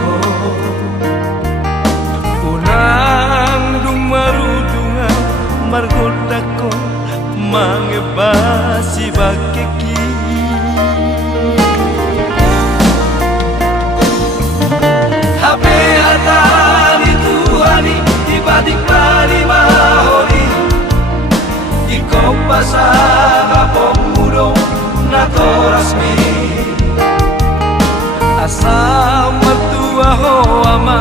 ko unang dumarudungan margoda ko mangebasi bakeki hape hatani tuhani tiba-tiba di mahori ikaw pa sa kapong na to rasmi asam mertua ho ama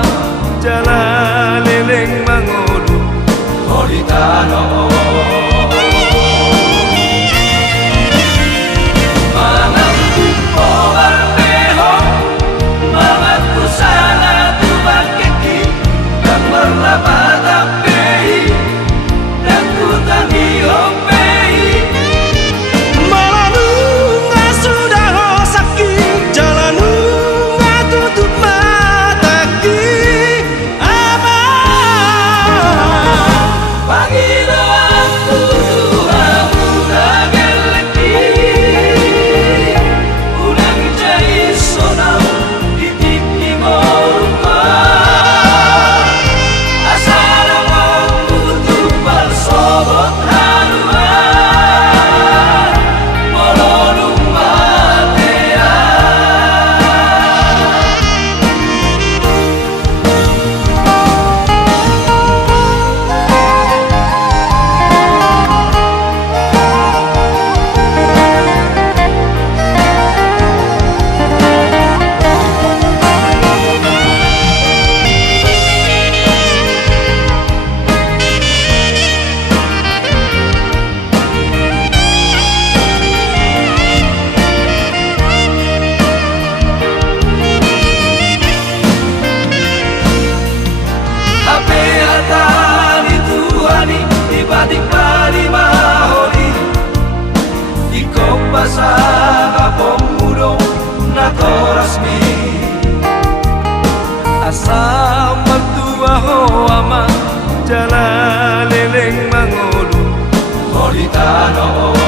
jalan leleng mangulu holitano tiba-tiba di mahori ikaw pa sa kapong udong na to rasmi asam mertua ho ama jalan leleng mangulu holitano